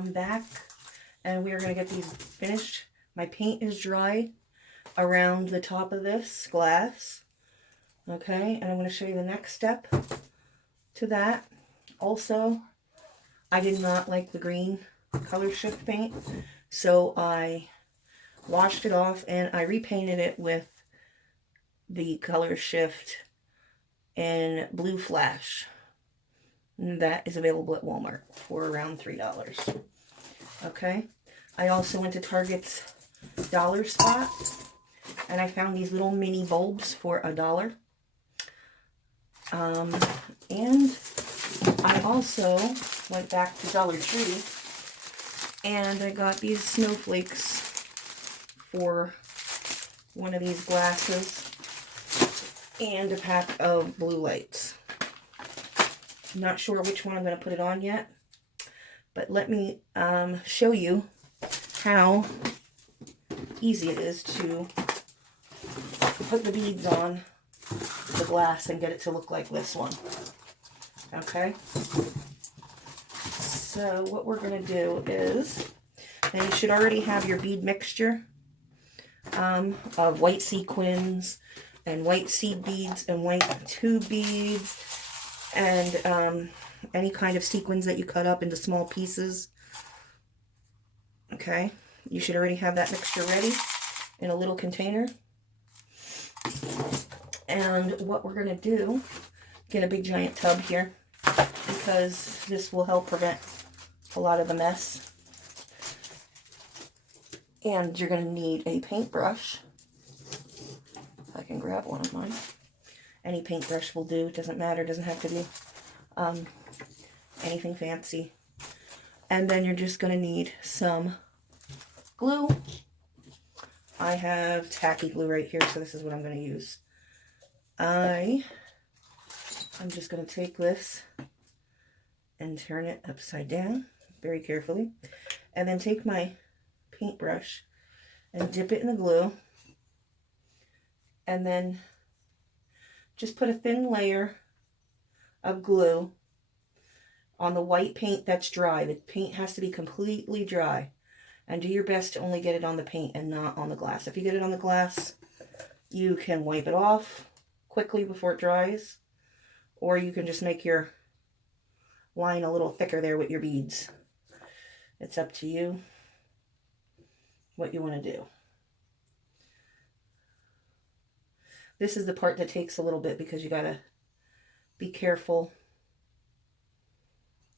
I'm back and we are going to get these finished. My paint is dry around the top of this glass. Okay, and I'm going to show you the next step to that. Also, I did not like the green color shift paint, so I washed it off and I repainted it with the color shift in Blue Flash. And that is available at Walmart for around $3. Okay, I also went to Target's Dollar Spot and I found these little mini bulbs for $1. And I also went back to Dollar Tree and I got these snowflakes for one of these glasses and a pack of blue lights. I'm not sure which one I'm going to put it on yet, but let me show you how easy it is to put the beads on the glass and get it to look like this one. Okay, so what we're going to do is, now you should already have your bead mixture of white sequins and white seed beads and white tube beads and any kind of sequins that you cut up into small pieces. Okay, you should already have that mixture ready in a little container. And what we're going to do, get a big giant tub here because this will help prevent a lot of the mess. And you're going to need a paintbrush. I can grab one of mine. Any paintbrush will do. It doesn't matter. It doesn't have to be anything fancy. And then you're just going to need some glue. I have tacky glue right here, so this is what I'm going to use. I'm just going to take this and turn it upside down very carefully. And then take my paintbrush and dip it in the glue. And then just put a thin layer of glue on the white paint that's dry. The paint has to be completely dry. And do your best to only get it on the paint and not on the glass. If you get it on the glass, you can wipe it off quickly before it dries. Or you can just make your line a little thicker there with your beads. It's up to you what you want to do. This is the part that takes a little bit because you got to be careful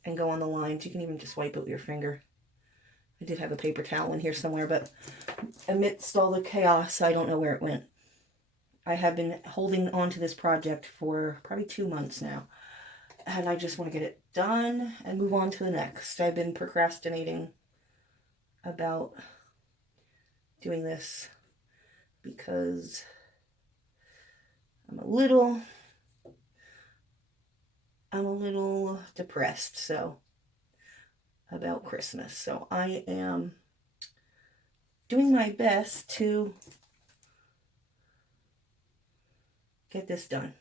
and go on the lines. You can even just wipe it with your finger. I did have a paper towel in here somewhere, but amidst all the chaos, I don't know where it went. I have been holding on to this project for probably 2 months now, and I just want to get it done and move on to the next. I've been procrastinating about doing this because I'm a little depressed about Christmas. So I am doing my best to get this done.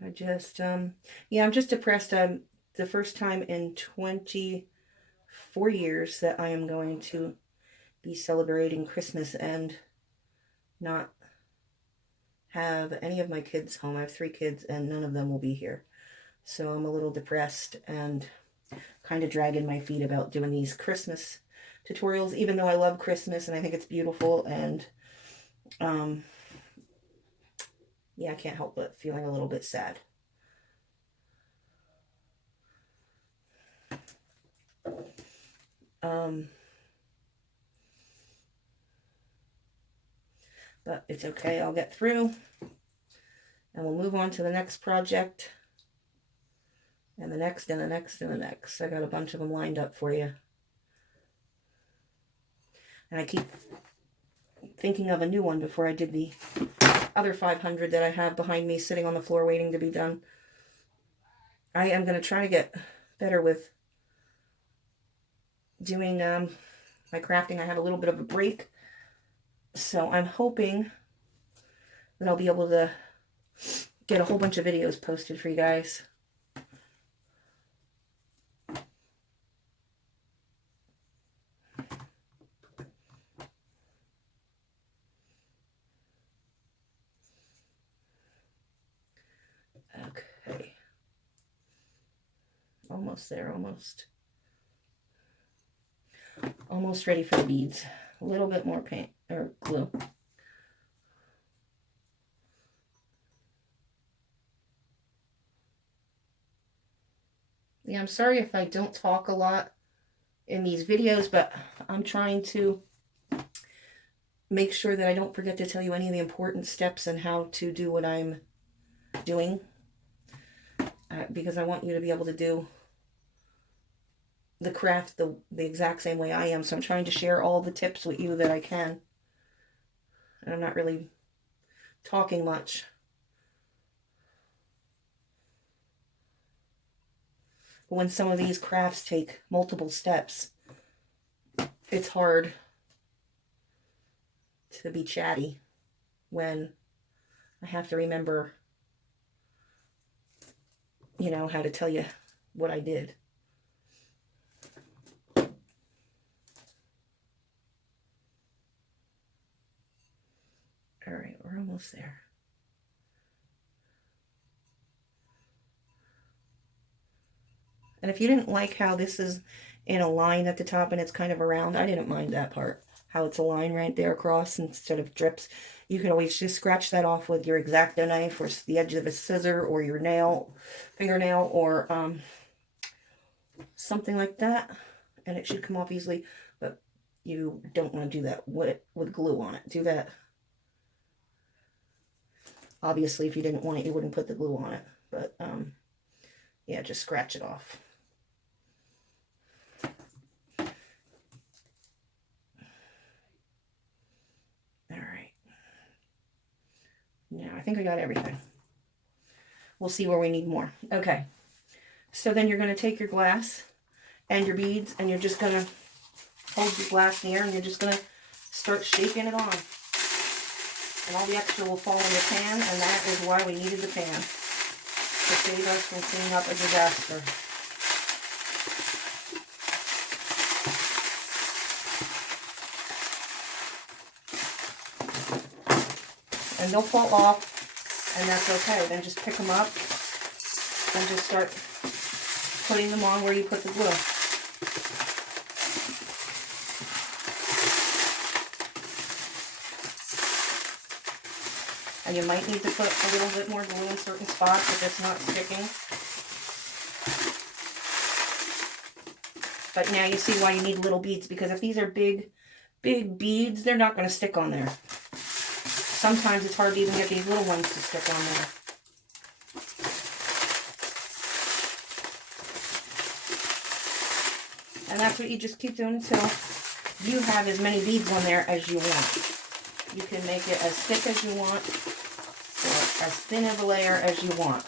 I'm just depressed. The first time in 24 years that I am going to be celebrating Christmas and not have any of my kids home. I have 3 kids and none of them will be here. So I'm a little depressed and kind of dragging my feet about doing these Christmas tutorials, even though I love Christmas and I think it's beautiful. And yeah, I can't help but feeling a little bit sad. But it's okay, I'll get through and we'll move on to the next project and the next and the next and the next. I got a bunch of them lined up for you. And I keep thinking of a new one before I did the other 500 that I have behind me sitting on the floor waiting to be done. I am going to try to get better with doing my crafting. I had a little bit of a break So I'm hoping that I'll be able to get a whole bunch of videos posted for you guys. Okay. Almost there, almost. Almost ready for the beads. A little bit more paint or glue. Yeah, I'm sorry if I don't talk a lot in these videos, but I'm trying to make sure that I don't forget to tell you any of the important steps and how to do what I'm doing, because I want you to be able to do the craft the exact same way I am. So I'm trying to share all the tips with you that I can. And I'm not really talking much. But when some of these crafts take multiple steps, it's hard to be chatty when I have to remember, you know, how to tell you what I did. All right, we're almost there. And if you didn't like how this is in a line at the top and it's kind of around, I didn't mind that part. How it's a line right there across instead of drips. You can always just scratch that off with your X-Acto knife or the edge of a scissor or your fingernail or something like that. And it should come off easily, but you don't want to do that with glue on it. Do that. Obviously, if you didn't want it, you wouldn't put the glue on it. But, yeah, just scratch it off. Alright. Now, I think I got everything. We'll see where we need more. Okay. So then you're going to take your glass and your beads, and you're just going to hold your glass in the air, and you're just going to start shaking it on. And all the extra will fall in the pan, and that is why we needed the pan. To save us from cleaning up a disaster. And they'll fall off, and that's okay. Then just pick them up and just start putting them on where you put the glue. And you might need to put a little bit more glue in certain spots if it's not sticking. But now you see why you need little beads, because if these are big beads, they're not going to stick on there. Sometimes it's hard to even get these little ones to stick on there. And that's what you just keep doing until you have as many beads on there as you want. You can make it as thick as you want, or as thin of a layer as you want.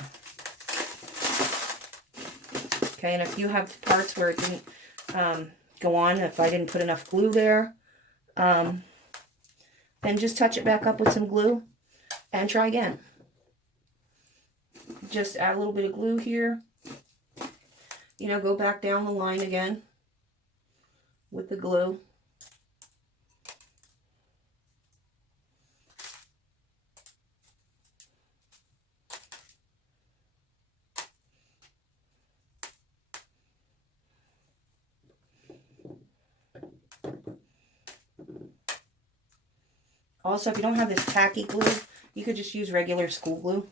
Okay, and if you have parts where it didn't go on, if I didn't put enough glue there, then just touch it back up with some glue and try again. Just add a little bit of glue here. You know, go back down the line again with the glue. Also, if you don't have this tacky glue, you could just use regular school glue.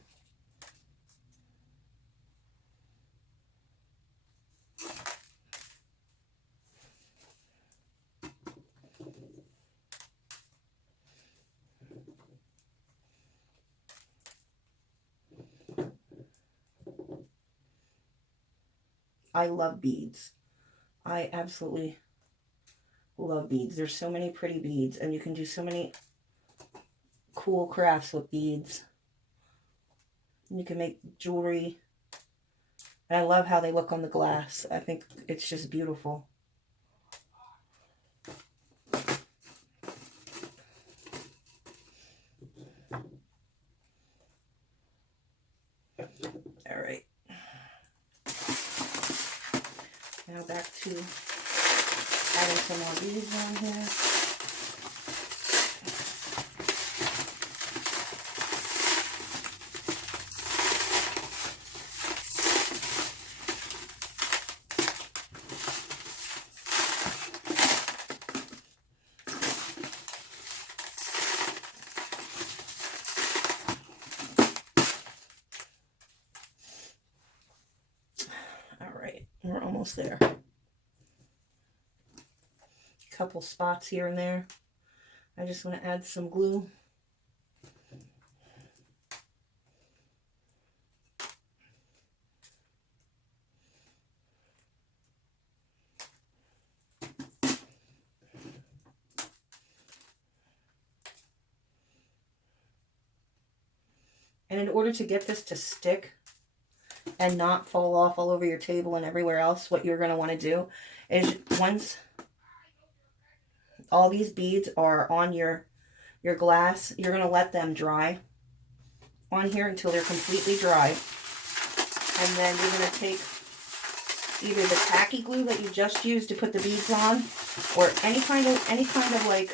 I love beads. I absolutely love beads. There's so many pretty beads, and you can do so many cool crafts with beads. You can make jewelry. And I love how they look on the glass. I think it's just beautiful. All right. Now back to adding some more beads on here. We're almost there. A couple spots here and there. I just want to add some glue. And in order to get this to stick and not fall off all over your table and everywhere else, what you're going to want to do is once all these beads are on your glass, you're going to let them dry on here until they're completely dry. And then you're going to take either the tacky glue that you just used to put the beads on, or any kind of like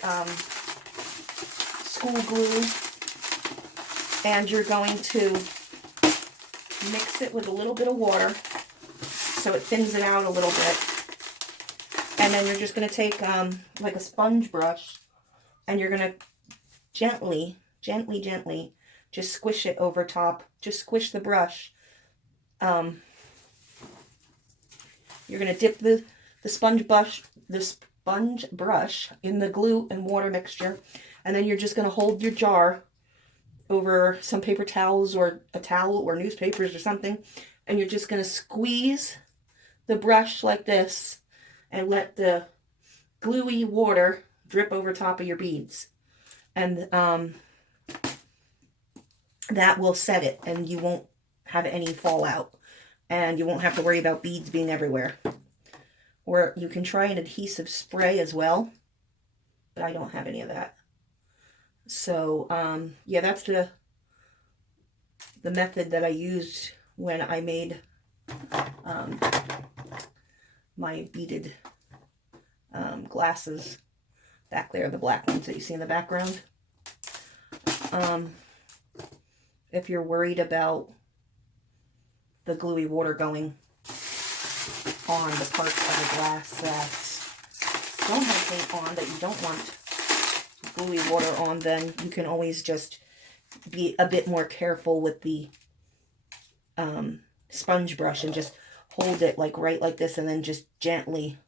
school glue, and you're going to mix it with a little bit of water so it thins it out a little bit. And then you're just going to take like a sponge brush, and you're going to gently just squish it over top. Just squish the brush. You're going to dip the sponge brush in the glue and water mixture, and then you're just going to hold your jar over some paper towels or a towel or newspapers or something, and you're just going to squeeze the brush like this and let the gluey water drip over top of your beads. And that will set it, and you won't have any fallout, and you won't have to worry about beads being everywhere. Or you can try an adhesive spray as well, but I don't have any of that. So, yeah, that's the method that I used when I made my beaded glasses back there, the black ones that you see in the background. If you're worried about the gluey water going on the parts of the glass that don't have paint on, that you don't want gluey water on, then you can always just be a bit more careful with the sponge brush and just hold it like right like this, and then just gently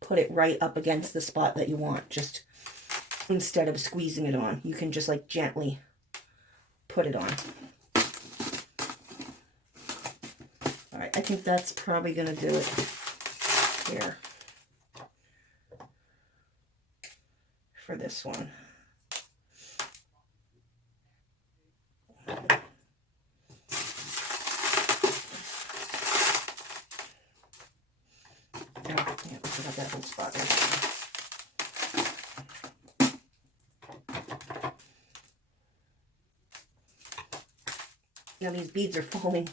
put it right up against the spot that you want. Just instead of squeezing it on, you can just like gently put it on. All right, I think that's probably going to do it here for this one. That whole spot there. Now these beads are falling.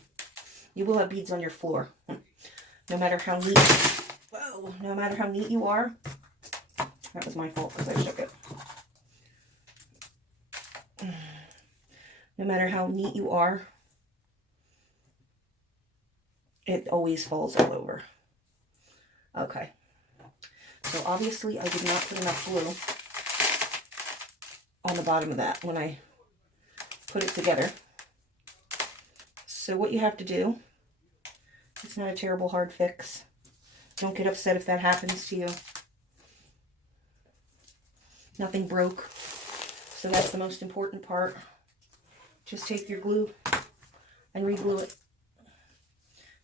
You will have beads on your floor. No matter how neat, whoa, no matter how neat you are. That was my fault because I shook it. No matter how neat you are, it always falls all over. Okay. So obviously I did not put enough glue on the bottom of that when I put it together. So what you have to do, it's not a terrible hard fix. Don't get upset if that happens to you. Nothing broke. So that's the most important part. Just take your glue and re-glue it.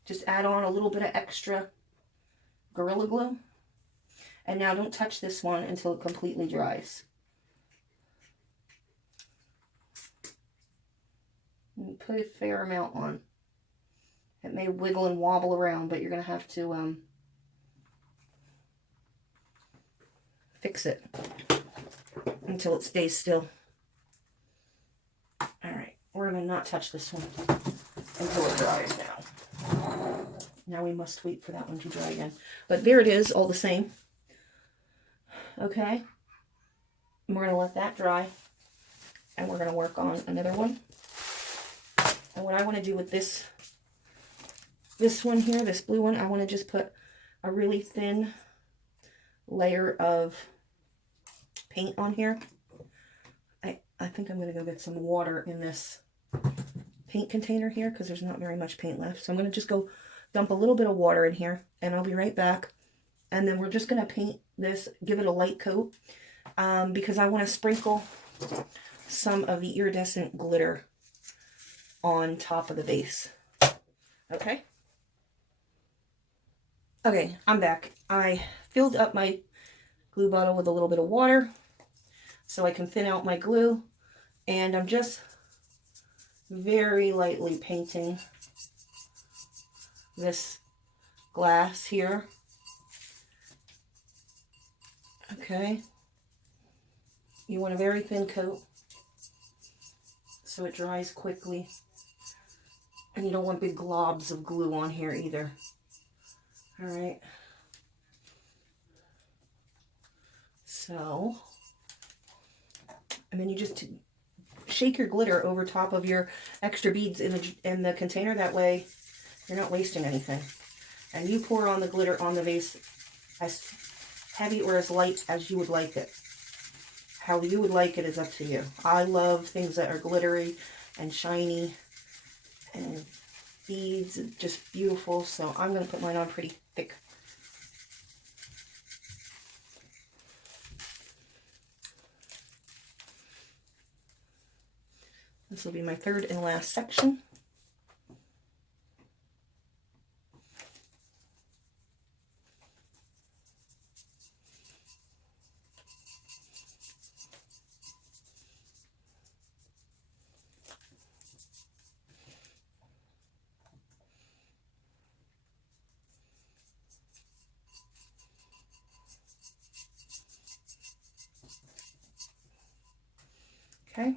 Just add on a little bit of extra Gorilla Glue. And now don't touch this one until it completely dries. And put a fair amount on. It may wiggle and wobble around, but you're going to have to fix it until it stays still. Alright, we're going to not touch this one. until it dries now. Now we must wait for that one to dry again. But there it is, all the same. Okay. And we're going to let that dry. And we're going to work on another one. And what I want to do with this one here, this blue one, I want to just put a really thin layer of paint on here. I think I'm going to go get some water in this paint container here because there's not very much paint left. So I'm going to just go dump a little bit of water in here and I'll be right back. And then we're just going to paint this, give it a light coat because I want to sprinkle some of the iridescent glitter on top of the base. Okay? Okay, I'm back. I filled up my glue bottle with a little bit of water so I can thin out my glue. And I'm just very lightly painting this glass here. Okay. You want a very thin coat so it dries quickly. And you don't want big globs of glue on here either. All right. So, and then you just shake your glitter over top of your extra beads in the container. That way you're not wasting anything. And you pour on the glitter on the vase as heavy or as light as you would like it. How you would like it is up to you. I love things that are glittery and shiny and beads, just beautiful. So I'm going to put mine on pretty thick. This will be my third and last section. Okay.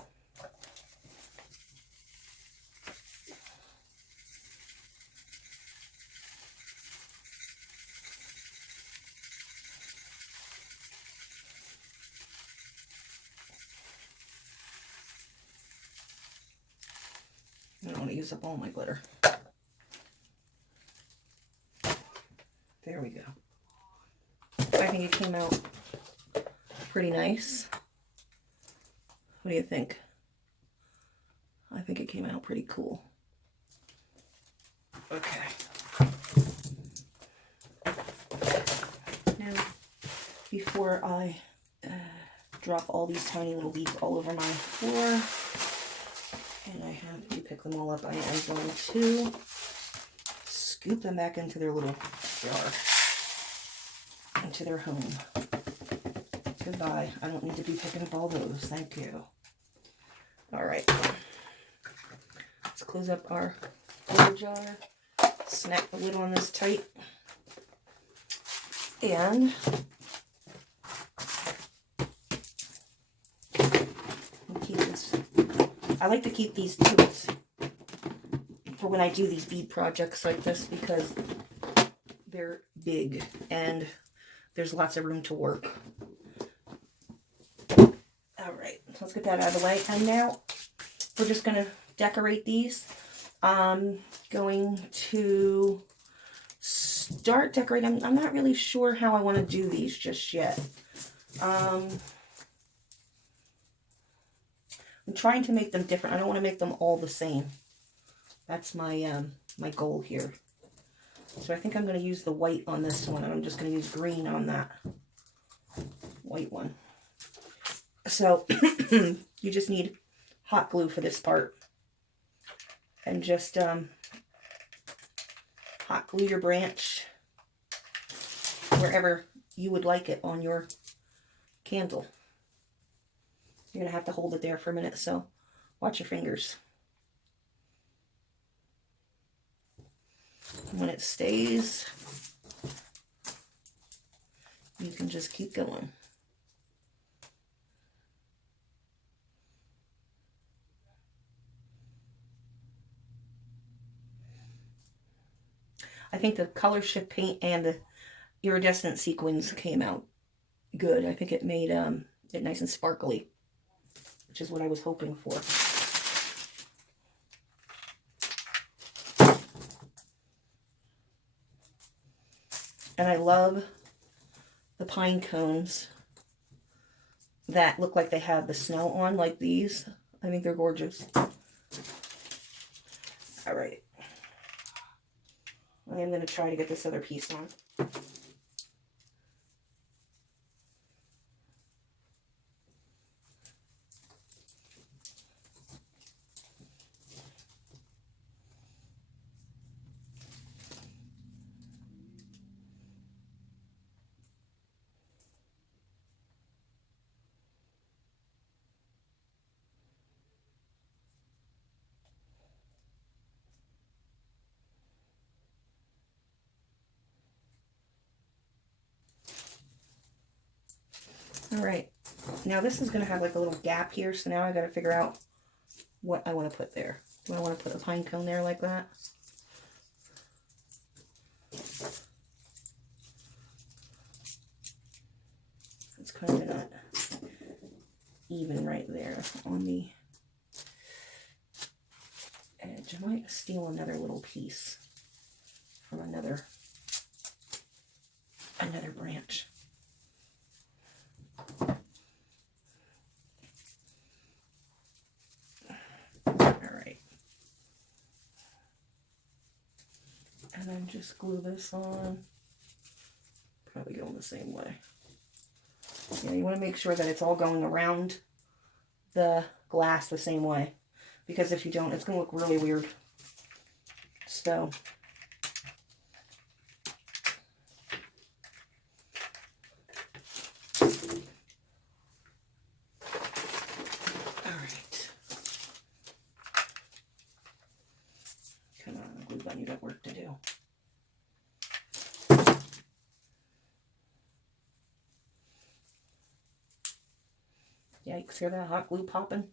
I don't want to use up all my glitter. There we go. I think it came out pretty nice. What do you think? I think it came out pretty cool. Okay. Now, before I drop all these tiny little beads all over my floor, and I have to pick them all up, I am going to scoop them back into their little jar, into their home. Goodbye. I don't need to be picking up all those. Thank you. All right. Let's close up our glitter jar. Snap the lid on this tight. And keep this. I like to keep these tools for when I do these bead projects like this because they're big and there's lots of room to work. All right, so let's get that out of the way. And now we're just going to decorate these. I'm going to start decorating. I'm not really sure how I want to do these just yet. I'm trying to make them different. I don't want to make them all the same. That's my my goal here. So I think I'm going to use the white on this one, and I'm just going to use green on that white one. So you just need hot glue for this part. And just hot glue your branch wherever you would like it on your candle. You're going to have to hold it there for a minute, so watch your fingers. And when it stays, you can just keep going. I think the color shift paint and the iridescent sequins came out good. I think it made it nice and sparkly, which is what I was hoping for. And I love the pine cones that look like they have the snow on, like these. I think they're gorgeous. All right. I am going to try to get this other piece on. All right, now this is going to have like a little gap here, so now I got to figure out what I want to put there. Do I want to put a pine cone there like that? It's kind of not even right there on the edge. I might steal another little piece from another branch. Alright. And then just glue this on. Probably going the same way. Yeah, you want to make sure that it's all going around the glass the same way. Because if you don't, it's going to look really weird. So, you got work to do. Yikes, hear that hot glue popping?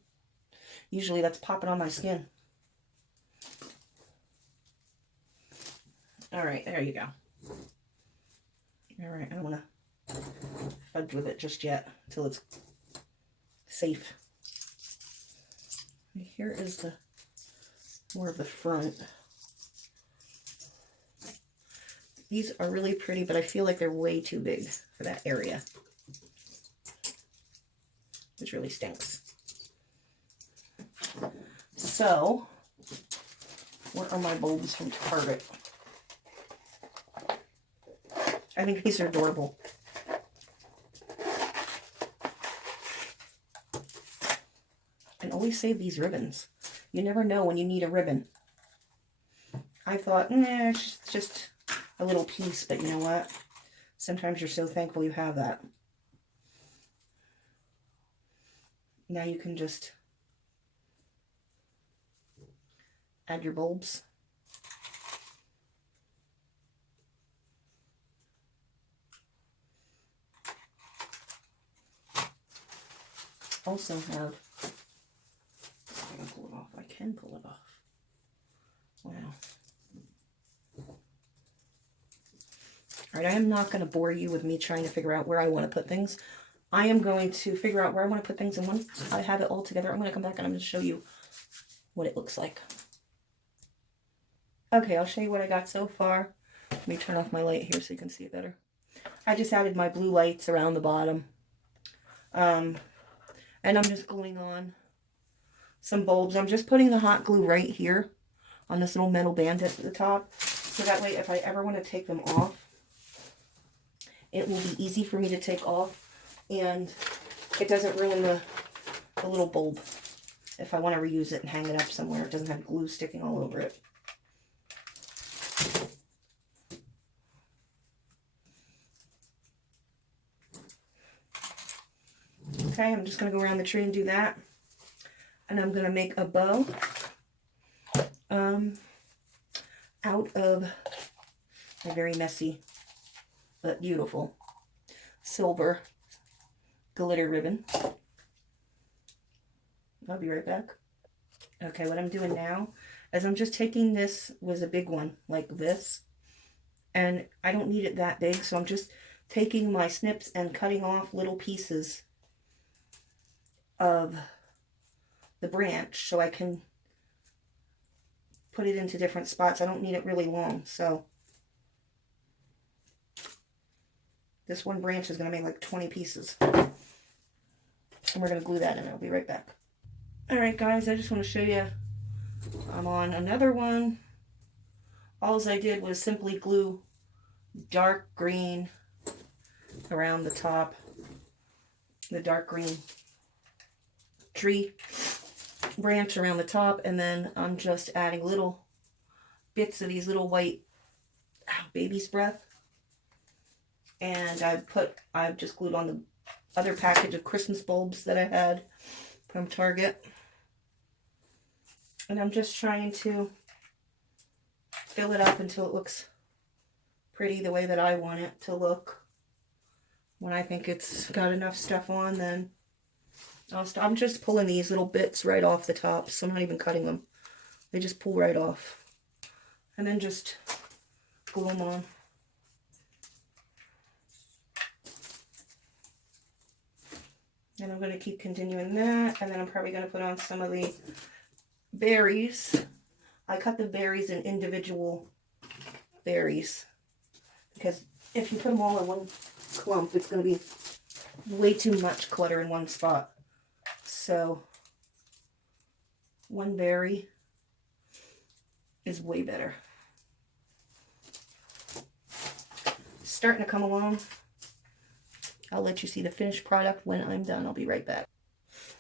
Usually that's popping on my skin. Alright, there you go. Alright, I don't want to fudge with it just yet until it's safe. Here is the more of the front. These are really pretty, but I feel like they're way too big for that area, which really stinks. So, what are my bulbs from Target? I think these are adorable. And always save these ribbons. You never know when you need a ribbon. I thought, nah, it's just a little piece, but you know what? Sometimes you're so thankful you have that. Now you can just add your bulbs. Also have, I can pull it off. I can pull it off. Wow. All right, I am not going to bore you with me trying to figure out where I want to put things. I am going to figure out where I want to put things, and once I have it all together, I'm going to come back and I'm going to show you what it looks like. Okay, I'll show you what I got so far. Let me turn off my light here so you can see it better. I just added my blue lights around the bottom. And I'm just gluing on some bulbs. I'm just putting the hot glue right here on this little metal band at the top. So that way, if I ever want to take them off, it will be easy for me to take off. And it doesn't ruin the little bulb. If I want to reuse it and hang it up somewhere, it doesn't have glue sticking all over it. Okay, I'm just going to go around the tree and do that. And I'm going to make a bow out of a very messy but beautiful silver glitter ribbon. I'll be right back. Okay, what I'm doing now is I'm just taking this, was a big one like this, and I don't need it that big, so I'm just taking my snips and cutting off little pieces of the branch so I can put it into different spots. I don't need it really long, so this one branch is going to make like 20 pieces. And we're going to glue that in. I'll be right back. Alright guys, I just want to show you I'm on another one. All I did was simply glue dark green around the top, the dark green tree branch around the top, and then I'm just adding little bits of these little white baby's breath, and I've just glued on the other package of Christmas bulbs that I had from Target, and I'm just trying to fill it up until it looks pretty the way that I want it to look. When I think it's got enough stuff on, then I'm just pulling these little bits right off the top, so I'm not even cutting them. They just pull right off. And then just glue them on. And I'm going to keep continuing that, and then I'm probably going to put on some of the berries. I cut the berries in individual berries, because if you put them all in one clump, it's going to be way too much clutter in one spot. So one berry is way better. Starting to come along. I'll let you see the finished product when I'm done. I'll be right back.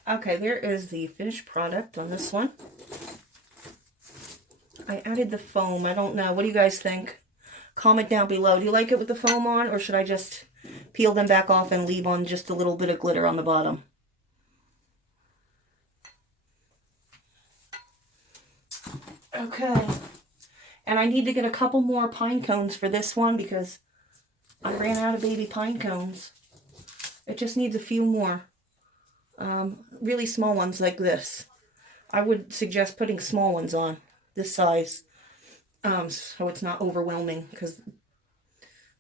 Okay, there is the finished product on this one. I added the foam. I don't know. What do you guys think? Comment down below. Do you like it with the foam on, or should I just peel them back off and leave on just a little bit of glitter on the bottom? Okay. And I need to get a couple more pine cones for this one because I ran out of baby pine cones. It just needs a few more. Really small ones like this. I would suggest putting small ones on this size, so it's not overwhelming, because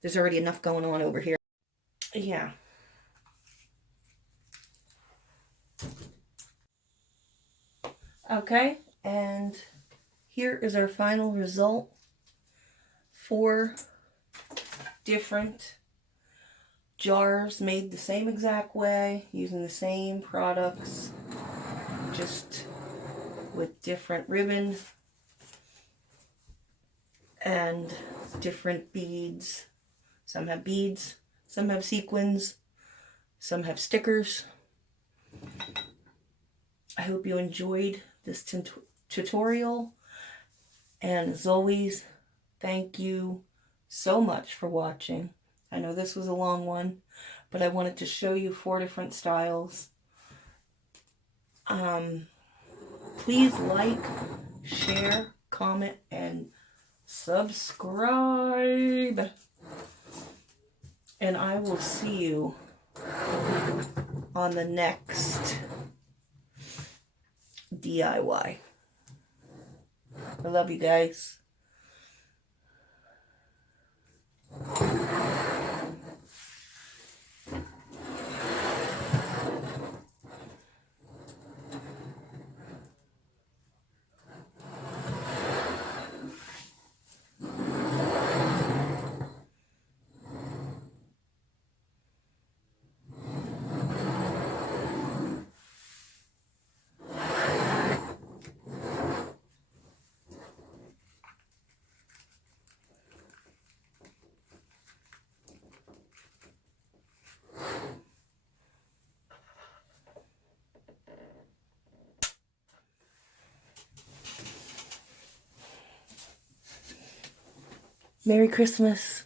there's already enough going on over here. Yeah. Okay, and here is our final result. 4 different jars made the same exact way, using the same products, just with different ribbon and different beads. Some have beads, some have sequins, some have stickers. I hope you enjoyed this tutorial, and as always, thank you so much for watching. I know this was a long one, but I wanted to show you 4 different styles. Please like, share, comment, and subscribe. And I will see you on the next DIY. I love you guys. Merry Christmas.